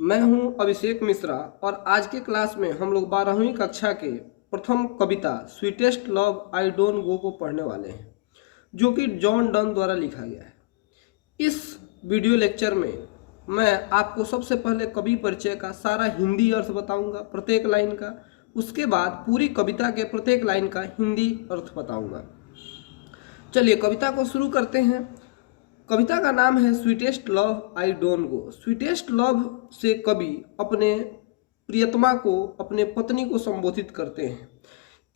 मैं हूं अभिषेक मिश्रा और आज के क्लास में हम लोग 12वीं कक्षा के प्रथम कविता sweetest love I don't go को पढ़ने वाले हैं, जो कि जॉन डन द्वारा लिखा गया है। इस वीडियो लेक्चर में मैं आपको सबसे पहले कवि परिचय का सारा हिंदी अर्थ बताऊंगा प्रत्येक लाइन का। उसके बाद पूरी कविता के प्रत्येक लाइन का हिंदी अर्थ बताऊंगा। चलिए कविता को शुरू करते हैं। कविता का नाम है sweetest love I don't go. Sweetest love से कवि अपने प्रियतमा को, अपने पत्नी को संबोधित करते हैं।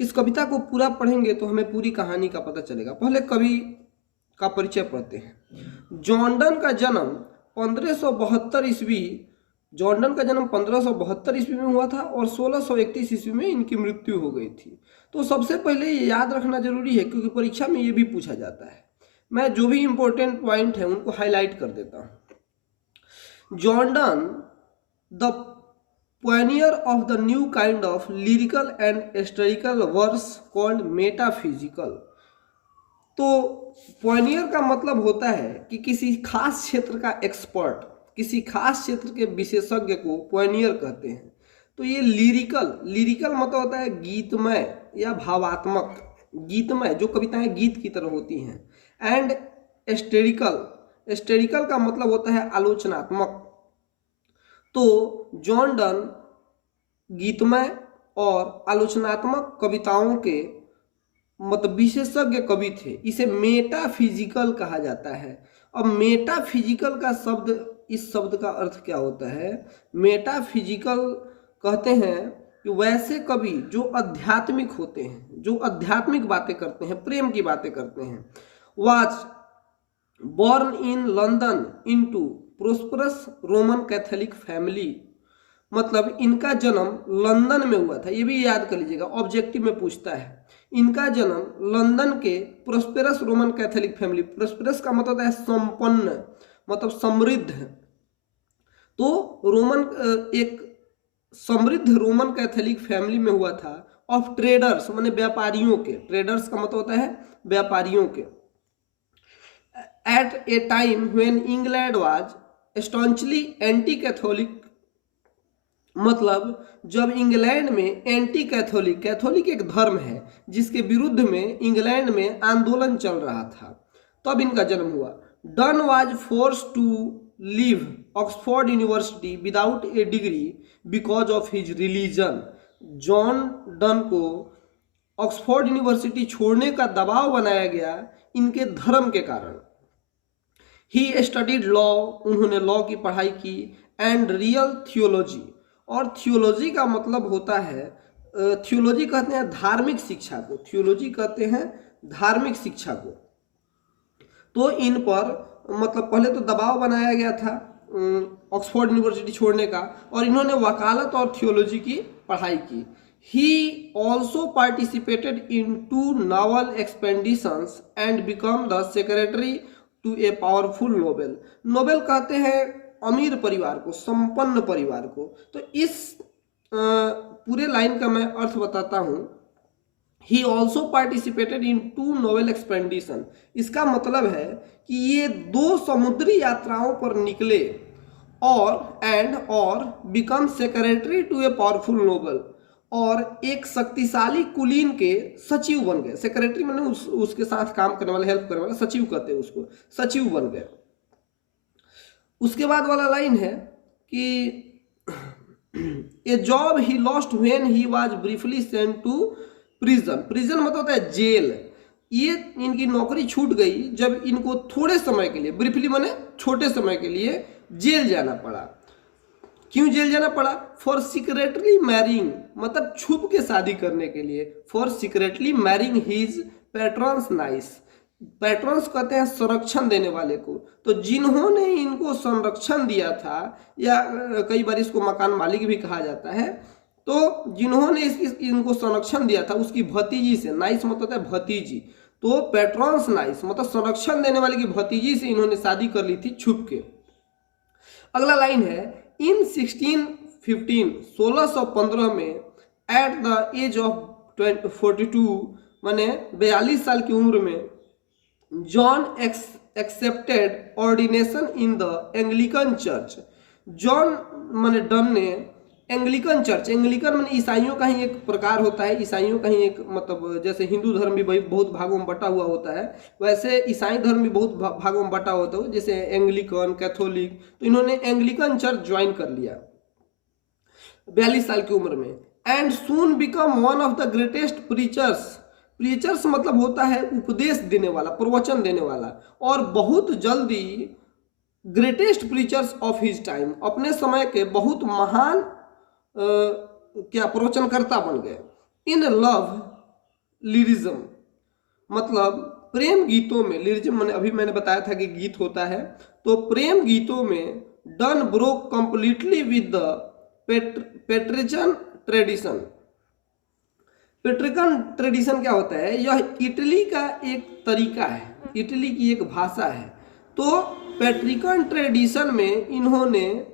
इस कविता को पूरा पढ़ेंगे तो हमें पूरी कहानी का पता चलेगा। पहले कवि का परिचय पढ़ते हैं। जॉन डन का जन्म 1572 ईस्वी जॉन डन का जन्म 1572 ईस्वी में हुआ था और 1631 ईस्वी में इनकी मृत्यु हो गई थी। तो सबसे पहले ये याद रखना जरूरी है क्योंकि परीक्षा में ये भी पूछा जाता है। मैं जो भी इंपॉर्टेंट पॉइंट है उनको हाईलाइट कर देता हूं। John Donne the pioneer of the new kind of lyrical and historical verse called metaphysical। तो pioneer का मतलब होता है कि किसी खास क्षेत्र का एक्सपर्ट, किसी खास क्षेत्र के विशेषज्ञ को pioneer कहते हैं। तो ये लिरिकल मतलब होता है गीतमय या भावात्मक, गीतमय जो कविताएं गीत की तरह होती हैं। एंड एस्टेरिकल का मतलब होता है आलोचनात्मक। तो जॉन डन गीतमय और आलोचनात्मक कविताओं के मतलब विशेषज्ञ कवि थे। इसे मेटाफिजिकल कहा जाता है। अब मेटाफिजिकल का शब्द, इस शब्द का अर्थ क्या होता है? मेटाफिजिकल कहते हैं कि वैसे कवि जो आध्यात्मिक होते हैं, जो आध्यात्मिक बातें करते हैं, प्रेम की बातें करते हैं। Was born in London into prosperous Roman Catholic family। मतलब इनका जन्म लंदन में हुआ था। ये भी याद कर लीजिएगा, ऑब्जेक्टिव में पूछता है। इनका जन्म लंदन के prosperous Roman Catholic family, prosperous का मतलब है संपन्न, मतलब समृद्ध। तो रोमन, एक समृद्ध रोमन कैथोलिक फैमिली में हुआ था। ऑफ ट्रेडर्स माने व्यापारियों के, ट्रेडर्स का मतलब होता है व्यापारियों के। At a time when England was staunchly anti-Catholic, मतलब जब इंग्लैंड में एंटी कैथोलिक, कैथोलिक एक धर्म है जिसके विरुद्ध में इंग्लैंड में आंदोलन चल रहा था, तब इनका जन्म हुआ। Donne was forced to leave Oxford University without a degree because of his religion. John Donne को ऑक्सफोर्ड यूनिवर्सिटी छोड़ने का दबाव बनाया गया इनके धर्म के कारण। ही स्टडीड लॉ, उन्होंने लॉ की पढ़ाई की। एंड रियल थियोलॉजी, और थियोलॉजी का मतलब होता है, थियोलॉजी कहते हैं धार्मिक शिक्षा को, थियोलॉजी कहते हैं धार्मिक शिक्षा को। तो इन पर मतलब पहले तो दबाव बनाया गया था ऑक्सफोर्ड यूनिवर्सिटी छोड़ने का, और इन्होंने वकालत और थियोलॉजी की पढ़ाई की। He also participated in 2 naval expeditions and become the secretary to a powerful noble. Noble कहते हैं अमीर परिवार को, संपन्न परिवार को। तो इस पूरे लाइन का मैं अर्थ बताता हूं। ही also participated in 2 Nobel expedition. इसका मतलब है कि ये 2 समुद्री यात्राओं पर निकले और become secretary to a powerful noble, और एक शक्तिशाली कुलीन के सचिव बन गए। सेक्रेटरी मैंने उसके साथ काम करने वाले, हेल्प करने वाले, सचिव कहते हैं उसको, सचिव बन गए। उसके बाद वाला लाइन है कि a job he lost when he was briefly sent to prison. Prison मतलब होता है जेल। ये इनकी नौकरी छूट गई जब इनको थोड़े समय के लिए, ब्रीफली माने छोटे समय के लिए, जेल जाना पड़ा। क्यों जेल जाना पड़ा? फॉर सीक्रेटली मैरिंग, मतलब छुप के शादी करने के लिए। For secretly marrying his patron's niece. Patrons कहते हैं संरक्षण देने वाले को। तो जिन्होंने इनको संरक्षण दिया था, या कई बार इसको मकान मालिक भी कहा जाता है, तो जिन्होंने इनको संरक्षण दिया था उसकी भतीजी से, नाइस मतलब होता है भतीजी, तो पैट्रॉन्स नाइस मतलब संरक्षण देने वाले की भतीजी से इन्होंने शादी कर ली थी छुप के। अगला लाइन है इन 1615 में एट द एज ऑफ 42 माने 42 साल की उम्र में John accepted ordination in the Anglican church. John माने डन ने एंग्लिकन चर्च, एंग्लिकन माने ईसाइयों का ही एक प्रकार होता है, ईसाइयों का ही एक मतलब जैसे हिंदू धर्म भी बहुत भागों में बटा हुआ होता है, वैसे ईसाई धर्म भी बहुत भागों में बटा होता है, जैसे एंग्लिकन, कैथोलिक। तो इन्होंने एंग्लिकन चर्च ज्वाइन कर लिया 42 साल की उम्र में। And soon become one of the greatest preachers, preachers मतलब होता है उपदेश देने वाला, प्रवचन देने वाला, और बहुत जल्दी greatest preachers of his time, अपने समय के बहुत महान क्या प्रवचनकर्ता बन गए। इन लव लिरिज्म मतलब प्रेम गीतों में, लिरिज्म मैंने अभी मैंने बताया था कि गीत होता है, तो प्रेम गीतों में Donne broke completely with the Petrarchan tradition. Petrarchan tradition क्या होता है? यह इटली का एक तरीका है, इटली की एक भाषा है। तो पेट्रिकन ट्रेडिशन में इन्होंने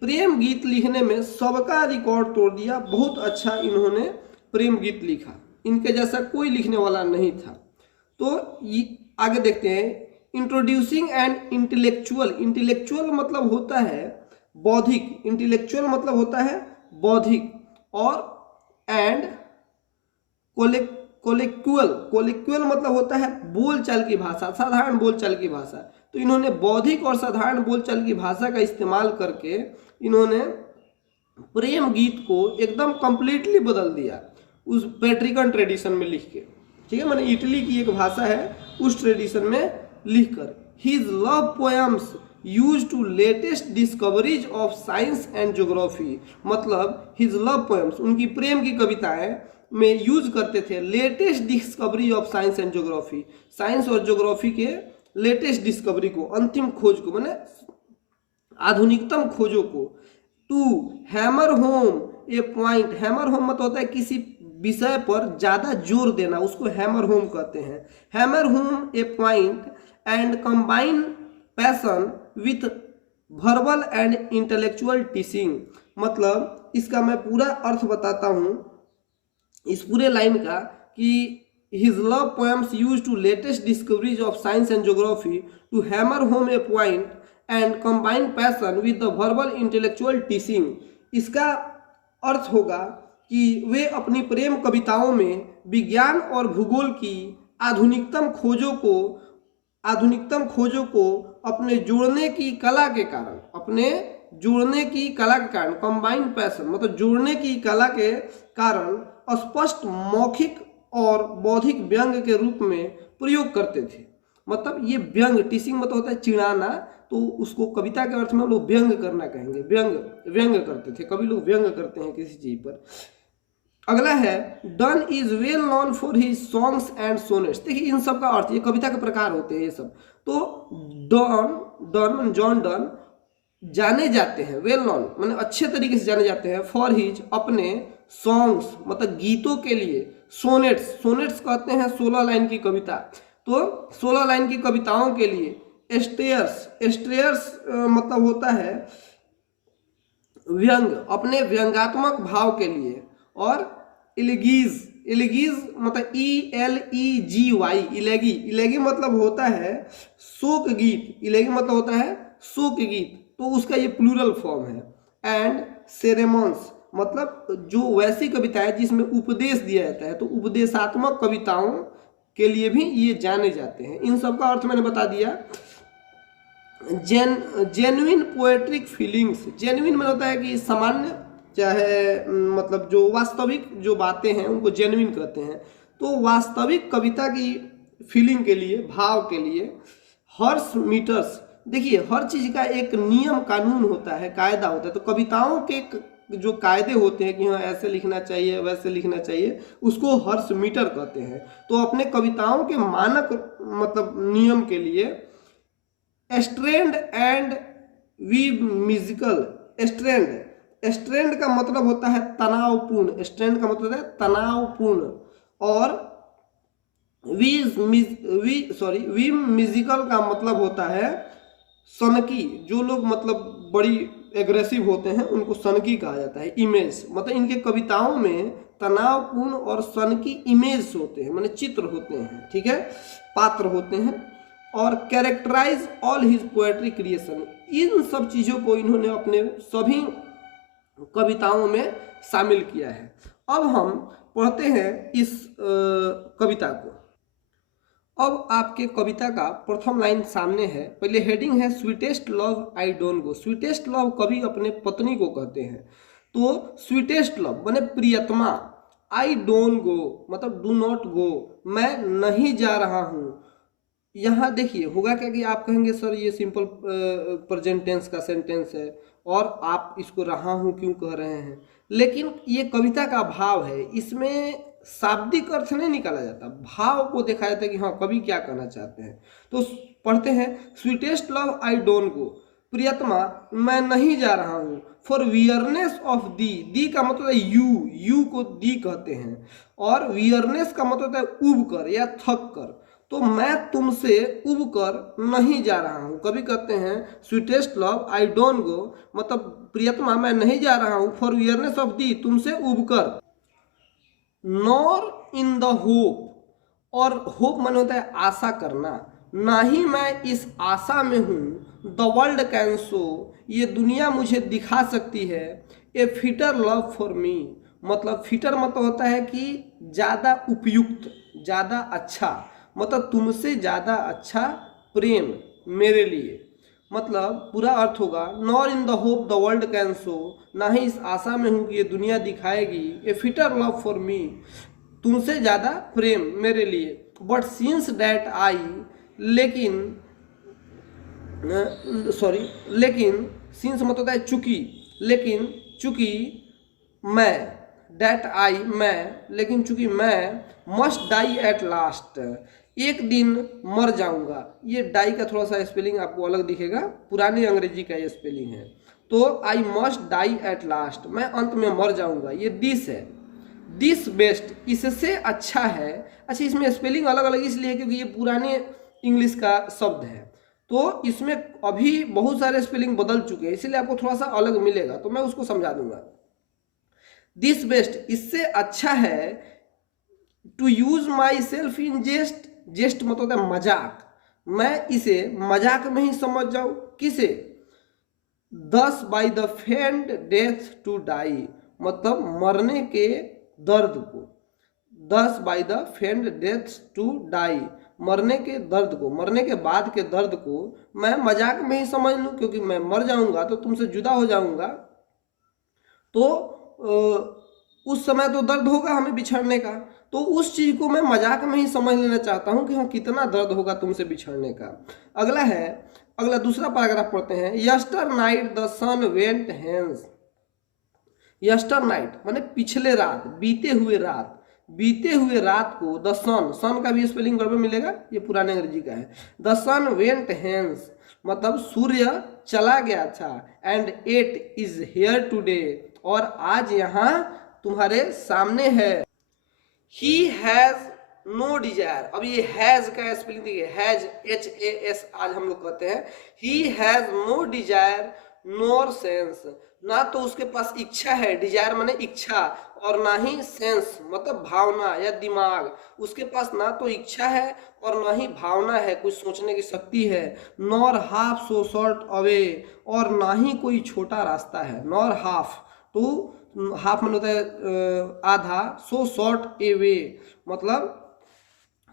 प्रेम गीत लिखने में सबका रिकॉर्ड तोड़ दिया। बहुत अच्छा इन्होंने प्रेम गीत लिखा, इनके जैसा कोई लिखने वाला नहीं था। तो आगे देखते हैं, इंट्रोड्यूसिंग एंड इंटेलेक्चुअल। इंटेलेक्चुअल मतलब होता है बौद्धिक, इंटेलेक्चुअल मतलब होता है बौद्धिक, और एंड कोलेक्चुअल, कोलेक्चुअल मतलब होता है बोलचाल की भाषा, साधारण बोलचाल की भाषा। तो इन्होंने बौद्धिक और साधारण बोलचाल की भाषा का इस्तेमाल करके इन्होंने प्रेम गीत को एकदम कंप्लीटली बदल दिया उस पेट्रिकन ट्रेडिशन में लिख के, ठीक है, माने इटली की एक भाषा है उस ट्रेडिशन में लिखकर। His love poems use to latest discoveries of science and geography, मतलब हिज लव पोएम्स, उनकी प्रेम की कविताएं में यूज करते थे latest discovery of science and geography, science और ज्योग्राफी के लेटेस्ट डिस्कवरी को, अंतिम खोज को, माने आधुनिकतम खोजों को। To hammer home a point, hammer home मतलब होता है किसी विषय पर ज्यादा जोर देना, उसको हैमर होम कहते हैं। Hammer home a point and combine passion with verbal and intellectual teaching, मतलब इसका मैं पूरा अर्थ बताता हूँ इस पूरे लाइन का कि his love poems used to latest discoveries of science and geography to hammer home a point and combine passion with the verbal intellectual teaching। इसका अर्थ होगा कि वे अपनी प्रेम कविताओं में विज्ञान और भूगोल की आधुनिकतम खोजों को अपने जोड़ने की कला के कारण, अपने जोड़ने की कला के कारण, कंबाइन पैशन मतलब जोड़ने की कला के कारण स्पष्ट मौखिक और बौद्धिक व्यंग के रूप में प्रयोग करते थे। मतलब ये व्यंग, टीचिंग मतलब होता है चिढ़ाना, तो उसको कविता के अर्थ में हम लोग व्यंग करना कहेंगे, व्यंग करते थे, कभी लोग व्यंग करते हैं किसी चीज पर। अगला है done is well known for his songs and sonnets. देखिए इन सब का अर्थ, ये कविता के प्रकार होते हैं ये सब। तो जॉन डन जाने जाते हैं, वेल नोन माने अच्छे तरीके से जाने जाते हैं, फॉर हिज अपने सॉन्ग्स मतलब गीतों के लिए, सोनेट्स, सोनेट्स कहते हैं 16 लाइन की कविता, तो 16 लाइन की कविताओं के लिए, एस्ट्रेयर्स मतलब होता है व्यंग, अपने व्यंगात्मक भाव के लिए, और इलेगीज मतलब ELEGY, इलेगी मतलब होता है शोक गीत, इलेगी मतलब होता है शोक गीत, तो उसका ये प्लूरल फॉर्म है। एंड सेरेमन्स मतलब जो वैसी कविता है जिसमें उपदेश दिया जाता है, तो उपदेशात्मक कविताओं के लिए भी ये जाने जाते हैं। इन सब का अर्थ मैंने बता दिया। जेन्युइन पोएट्रिक फीलिंग्स, जेन्युइन में होता है कि सामान्य, चाहे मतलब जो वास्तविक जो बातें हैं उनको जेन्युइन कहते हैं। तो वास्तविक कविता की फीलिंग के लिए, भाव के लिए हर्ष मीटर्स, देखिए हर चीज का एक नियम कानून होता है, कायदा होता है। तो कविताओं के जो कायदे होते हैं कि हाँ ऐसे लिखना चाहिए, वैसे लिखना चाहिए, उसको हर्ष मीटर कहते हैं। तो अपने कविताओं के मानक मतलब नियम के लिए strand and we musical, strand का मतलब होता है तनावपूर्ण, स्ट्रैंड का मतलब है तनावपूर्ण, और वी म्यूजिकल का मतलब होता है सनकी। जो लोग मतलब बड़ी एग्रेसिव होते हैं उनको सनकी कहा जाता है। इमेज मतलब इनके कविताओं में तनावपूर्ण और सनकी इमेज होते हैं, माने चित्र होते हैं, ठीक है, पात्र होते हैं। और characterize all his poetry creation, इन सब चीज़ों को इन्होंने अपने सभी कविताओं में शामिल किया है। अब हम पढ़ते हैं इस कविता को। अब आपके कविता का प्रथम लाइन सामने है। पहले हेडिंग है sweetest love I don't go. Sweetest love कवि अपने पत्नी को कहते हैं। तो स्वीटेस्ट लव माने प्रियतमा, आई डोंट गो मतलब डू नॉट गो, मैं नहीं जा रहा हूँ। यहाँ देखिए होगा क्या कि आप कहेंगे सर ये सिंपल प्रेजेंट टेंस का सेंटेंस है और आप इसको रहा हूँ क्यों कह रहे हैं, लेकिन ये कविता का भाव है, इसमें शाब्दिक अर्थ नहीं निकाला जाता, भाव को देखा जाता है कि हाँ कवि क्या कहना चाहते हैं। तो पढ़ते हैं sweetest love I don't go, प्रियतमा मैं नहीं जा रहा हूँ, for weariness of thee, thee का मतलब है यू, यू को दी कहते हैं, और वियरनेस का मतलब है उब कर या थक कर, तो मैं तुमसे उब कर नहीं जा रहा हूँ। कभी कहते हैं स्वीटेस्ट लव आई डोंट गो मतलब प्रियतमा मैं नहीं जा रहा हूँ, फॉर वियरनेस ऑफ दी तुमसे उब कर, नॉर इन द होप, और होप मन होता है आशा करना, ना ही मैं इस आशा में हूँ, द वर्ल्ड कैन शो ये दुनिया मुझे दिखा सकती है, ए फिटर लव फॉर मी मतलब फिटर मतलब होता है कि ज़्यादा उपयुक्त, ज़्यादा अच्छा, मतलब तुमसे ज़्यादा अच्छा प्रेम मेरे लिए, मतलब पूरा अर्थ होगा nor in the hope the world can show, ना ही इस आशा में हूँ कि ये दुनिया दिखाएगी, ए फिटर लव फॉर मी तुमसे ज़्यादा प्रेम मेरे लिए, बट सिंस डैट आई लेकिन लेकिन सिंस मतलब होता है चूँकि, लेकिन चूँकि मैं, डैट आई मैं, लेकिन चूँकि मैं मस्ट डाई एट लास्ट एक दिन मर जाऊंगा। ये डाई का थोड़ा सा स्पेलिंग आपको अलग दिखेगा, पुरानी अंग्रेजी का ये स्पेलिंग है। तो I must die at last मैं अंत में मर जाऊंगा, ये दिस है, दिस बेस्ट इससे अच्छा है। अच्छा इसमें स्पेलिंग अलग अलग इसलिए क्योंकि ये पुराने इंग्लिश का शब्द है, तो इसमें अभी बहुत सारे स्पेलिंग बदल चुके हैं, इसलिए आपको थोड़ा सा अलग मिलेगा, तो मैं उसको समझा दूंगा। दिस बेस्ट इससे अच्छा है, to use myself in jest, jest मतलब होता है मजाक, मैं इसे मजाक में ही समझ जाऊं, किसे, thus by the feigned death to die मतलब मरने के दर्द को, thus by the feigned death to die मरने के दर्द को, मरने के बाद के दर्द को मैं मजाक में ही समझ लूं, क्योंकि मैं मर जाऊंगा तो तुमसे जुदा हो जाऊंगा, तो उस समय तो दर्द होगा हमें बिछड़ने का, तो उस चीज़ को मैं मजाक में ही समझ लेना चाहता हूँ कि हाँ कितना दर्द होगा तुमसे बिछड़ने का। अगला है, अगला दूसरा पैराग्राफ पढ़ते हैं। Yester night the sun went hence, yester night माने पिछले रात, बीते हुए रात, बीते हुए रात को द सन, सन का भी स्पेलिंग गड़बड़ मिलेगा, ये पुराने अंग्रेजी का है। द सन वेंट हेंस मतलब सूर्य चला गया था, and it is here today और आज यहाँ तुम्हारे सामने है। ही हैज नो डिजायर, अब ये हैज का स्पेलिंग देखिए, हैज HAS आज हम लोग कहते हैं। He has no desire nor sense, ना तो उसके पास इच्छा है, डिजायर माने इच्छा, और ना ही सेंस मतलब भावना या दिमाग, उसके पास ना तो इच्छा है और ना ही भावना है, कुछ सोचने की शक्ति है। Nor half so short away, और ना ही कोई छोटा रास्ता है। नॉर हाफ, तो हाफ मतलब होता है आधा, सो शॉर्ट ए वे मतलब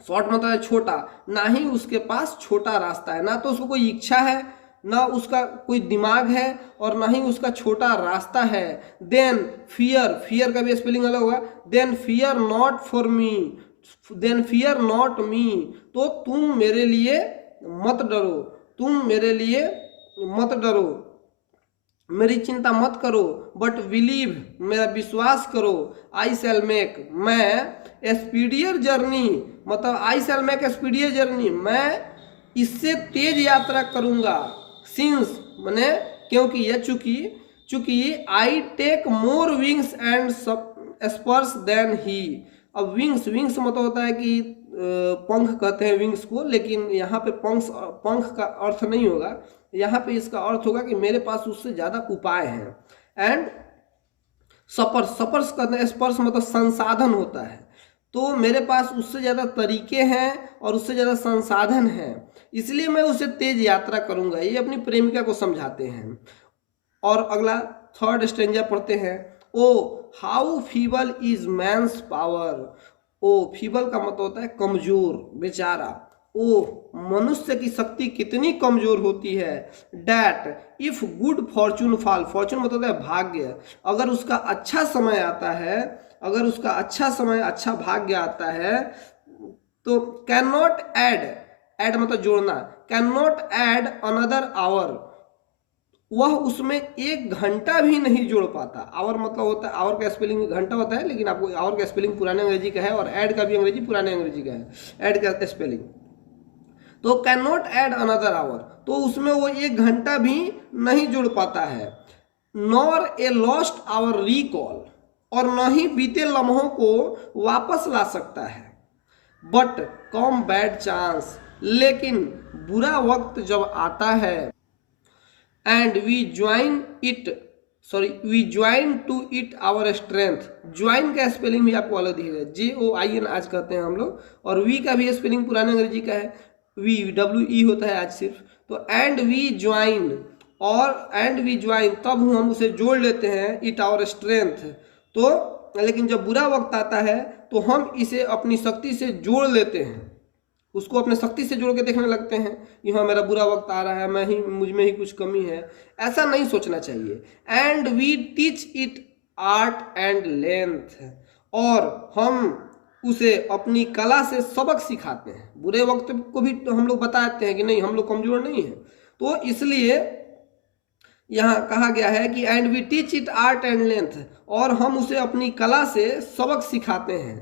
शॉर्ट मतलब है छोटा, ना ही उसके पास छोटा रास्ता है, ना तो उसको कोई इच्छा है, ना उसका कोई दिमाग है, और ना ही उसका छोटा रास्ता है। देन फियर, फियर का भी स्पेलिंग अलग होगा, then fear not for me, then fear not me तो तुम मेरे लिए मत डरो, तुम मेरे लिए मत डरो, मेरी चिंता मत करो, बट बिलीव मेरा विश्वास करो, आई शैल मेक मैं स्पीडियर जर्नी मतलब आई शैल मेक स्पीडियर जर्नी मैं इससे तेज यात्रा करूंगा। सिंस माने क्योंकि या चूंकि I take more wings and spurs than he. अब विंग्स, विंग्स मतलब होता है कि पंख कहते हैं विंग्स को, लेकिन यहाँ पे पंख का अर्थ नहीं होगा, यहाँ पे इसका अर्थ होगा कि मेरे पास उससे ज़्यादा उपाय हैं। एंड सपर्स, सपर्स कहते हैं, स्पर्श मतलब संसाधन होता है, तो मेरे पास उससे ज़्यादा तरीके हैं और उससे ज़्यादा संसाधन हैं। इसलिए मैं उसे तेज यात्रा करूंगा। ये अपनी प्रेमिका को समझाते हैं। और अगला थर्ड स्टेंजा पढ़ते हैं। O how feeble is man's power. O feeble का मतलब होता है कमजोर, बेचारा। ओ मनुष्य की शक्ति कितनी कमजोर होती है। That if good Fortune fall, Fortune मतलब है भाग्य, अगर उसका अच्छा समय आता है, अगर उसका अच्छा समय, अच्छा भाग्य आता है तो कैन नॉट ऐड, ऐड मतलब जोड़ना, can not add another our, वह उसमें एक घंटा भी नहीं जोड़ पाता। आवर मतलब होता है, आवर का स्पेलिंग घंटा होता है, लेकिन आपको आवर का स्पेलिंग पुराने अंग्रेजी का है और ऐड का भी अंग्रेजी पुराने अंग्रेजी का है, ऐड का स्पेलिंग। तो can not add another our, तो उसमें वो एक घंटा भी नहीं जोड़ पाता है। Nor a lost hour recall, और न ही बीते लम्हों को वापस ला सकता है। बट कम बैड चांस, लेकिन बुरा वक्त जब आता है, and we join it, we join to it our strength. Join का स्पेलिंग भी आपको अलग दिखेगा, JOIN आज कहते हैं हम लोग, और वी का भी स्पेलिंग पुराने अंग्रेजी का है, WE होता है आज सिर्फ। तो एंड वी ज्वाइन, और एंड वी ज्वाइन तब हम उसे जोड़ लेते हैं, इट आवर स्ट्रेंथ। तो लेकिन जब बुरा वक्त आता है तो हम इसे अपनी शक्ति से जोड़ लेते हैं, उसको अपने शक्ति से जोड़ के देखने लगते हैं कि हाँ मेरा बुरा वक्त आ रहा है, मैं ही, मुझ में ही कुछ कमी है। ऐसा नहीं सोचना चाहिए। And we teach it art and length, और हम उसे अपनी कला से सबक सिखाते हैं। बुरे वक्त को भी हम लोग बताते हैं कि नहीं, हम लोग कमजोर नहीं हैं। तो इसलिए यहाँ कहा गया है कि and we teach it art and length, और हम उसे अपनी कला से सबक सिखाते हैं।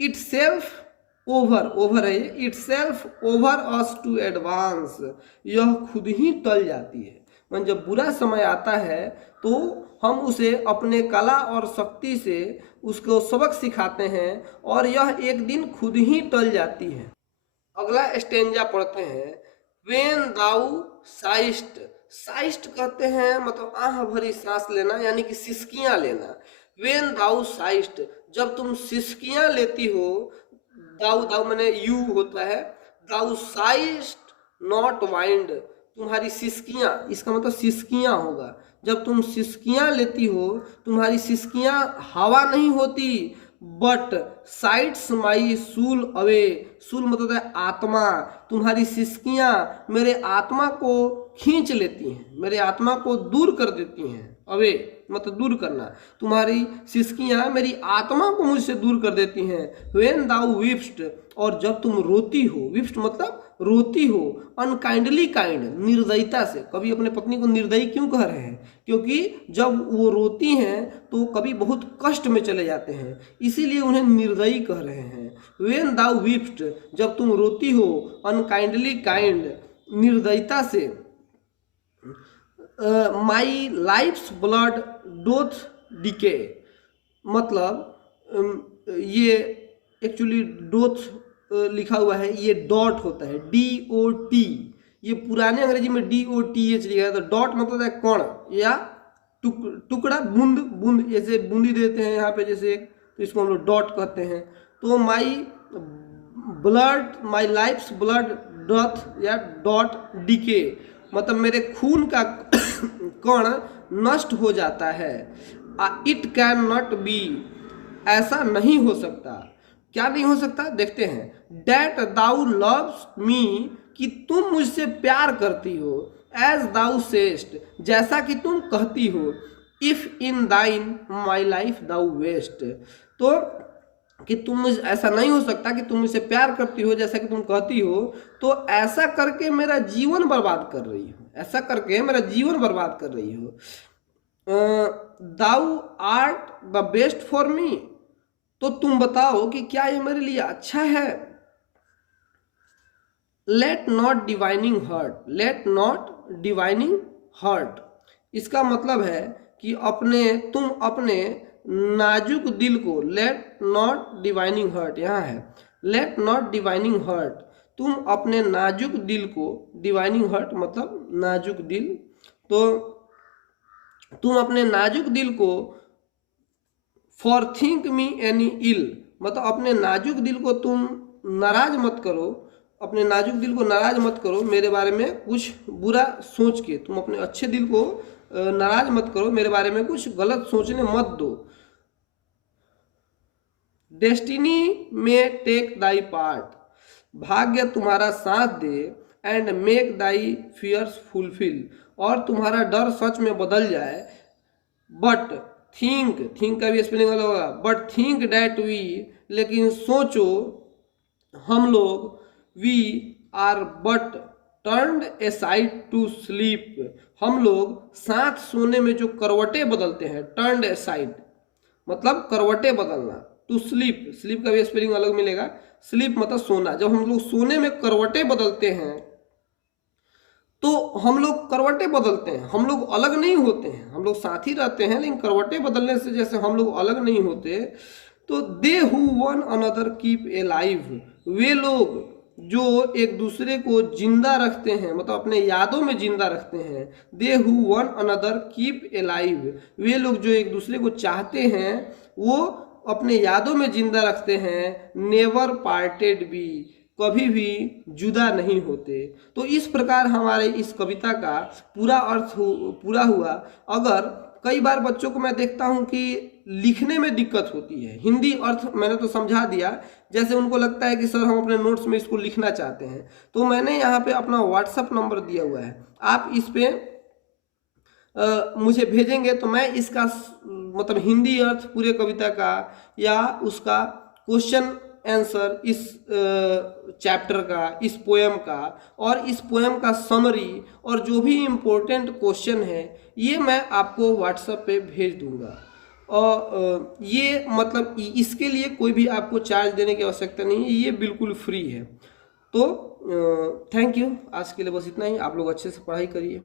इट सेल्फ ओवर, ओवर है ये, itself over us to advance, यह खुद ही टल जाती है। मतलब जब बुरा समय आता है तो हम उसे अपने कला और शक्ति से उसको सबक सिखाते हैं और यह एक दिन खुद ही टल जाती है। अगला स्टेंजा पढ़ते हैं। वेन दाउ साइस्ट, साइस्ट कहते हैं मतलब आह भरी सांस लेना, यानी कि सिसकियां लेना। वेन दाउ साइस्ट, जब तुम सिसकियां लेती हो, दाउ, दाउ मैंने यू होता है, दाउ साइस्ट नॉट वाइंड, तुम्हारी सिसकियां, इसका मतलब सिसकियां होगा। जब तुम सिसकियां लेती हो, तुम्हारी सिसकियां हवा नहीं होती, बट साइट्स माई सूल अवे, सूल मतलब है आत्मा, तुम्हारी सिसकियां मेरे आत्मा को खींच लेती हैं, मेरे आत्मा को दूर कर देती हैं। अवे मतलब दूर करना, तुम्हारी सिसकियां मेरी आत्मा को मुझसे दूर कर देती हैं। वेन दाउ विप्स्ट, और जब तुम रोती हो, विप्स्ट मतलब रोती हो, अनकाइंडली काइंड, निर्दयता से। कभी अपने पत्नी को निर्दयी क्यों कह रहे हैं? क्योंकि जब वो रोती हैं तो कभी बहुत कष्ट में चले जाते हैं, इसीलिए उन्हें निर्दयी कह रहे हैं। वेन दाउ विप्स्ट, जब तुम रोती हो, अनकाइंडली काइंड, निर्दयता से। माई लाइफ्स ब्लड डोथ डिके, मतलब ये एक्चुअली डोथ लिखा हुआ है, ये डॉट होता है, DOT। ये पुराने अंग्रेजी में DOTH लिखा है, तो डॉट मतलब है कण या टुकड़ा, बूंद, बूंद जैसे बूंदी देते हैं यहाँ पे जैसे, तो इसको हम लोग डॉट कहते हैं। तो my blood, my life's blood doth या डॉट डिके, मतलब मेरे खून का कण नष्ट हो जाता है। इट कैन नॉट बी, ऐसा नहीं हो सकता। क्या नहीं हो सकता? देखते हैं। डैट दाउ लव्स मी, कि तुम मुझसे प्यार करती हो। एज दाउ सेस्ट, जैसा कि तुम कहती हो। इफ इन दाइन माई लाइफ दाउ वेस्ट, तो कि तुम मुझे, ऐसा नहीं हो सकता कि तुम मुझसे प्यार करती हो जैसा कि तुम कहती हो, तो ऐसा करके मेरा जीवन बर्बाद कर रही हो, ऐसा करके मेरा जीवन बर्बाद कर रही हो। Thou art the best for me, तो तुम बताओ कि क्या ये मेरे लिए अच्छा है। Let not divining heart, let not divining heart, इसका मतलब है कि तुम अपने नाजुक दिल को, लेट नॉट डिवाइनिंग हर्ट यहाँ है, लेट नॉट डिवाइनिंग हर्ट, तुम अपने नाजुक दिल को, डिवाइनिंग हर्ट मतलब नाजुक दिल, तो तुम अपने नाजुक दिल को, फॉर थिंक मी एनी इल, मतलब अपने नाजुक दिल को तुम नाराज मत करो, अपने नाजुक दिल को नाराज मत करो मेरे बारे में कुछ बुरा सोच के, तुम अपने अच्छे दिल को नाराज मत करो, मेरे बारे में कुछ गलत सोचने मत दो। डेस्टिनी में टेक दाई पार्ट, भाग्य तुम्हारा साथ दे, and make thy fears fulfil, और तुम्हारा डर सच में बदल जाए। बट थिंक का भी स्पेलिंग अलग होगा, बट थिंक डैट वी, लेकिन सोचो हम लोग, we are but turned aside to sleep, हम लोग साथ सोने में जो करवटें बदलते हैं, टर्न्ड एसाइड मतलब करवटें बदलना, टू स्लीप, स्लीप का भी स्पेलिंग अलग मिलेगा, स्लीप मतलब सोना, जब हम लोग सोने में करवटें बदलते हैं तो हम लोग करवटें बदलते हैं, हम लोग अलग नहीं होते हैं, हम लोग साथ ही रहते हैं, लेकिन करवटें बदलने से जैसे हम लोग अलग नहीं होते। तो they who one another keep alive, वे लोग जो एक दूसरे को जिंदा रखते हैं, मतलब अपने यादों में जिंदा रखते हैं। They who one another keep alive, वे लोग जो एक दूसरे को चाहते हैं वो अपने यादों में जिंदा रखते हैं। नेवर पार्टेड बी, कभी भी जुदा नहीं होते। तो इस प्रकार हमारे इस कविता का पूरा अर्थ पूरा हुआ। अगर कई बार बच्चों को मैं देखता हूं कि लिखने में दिक्कत होती है, हिंदी अर्थ मैंने तो समझा दिया, जैसे उनको लगता है कि सर हम अपने नोट्स में इसको लिखना चाहते हैं, तो मैंने यहाँ पे अपना व्हाट्सअप नंबर दिया हुआ है, आप इस पे मुझे भेजेंगे तो मैं इसका मतलब हिंदी अर्थ पूरे कविता का या उसका क्वेश्चन आंसर इस चैप्टर का, इस पोएम का, और इस पोएम का समरी और जो भी इम्पोर्टेंट क्वेश्चन है ये मैं आपको व्हाट्सएप पे भेज दूंगा। और ये मतलब इसके लिए कोई भी आपको चार्ज देने की आवश्यकता नहीं है, ये बिल्कुल फ्री है। तो थैंक यू, आज के लिए बस इतना ही। आप लोग अच्छे से पढ़ाई करिए।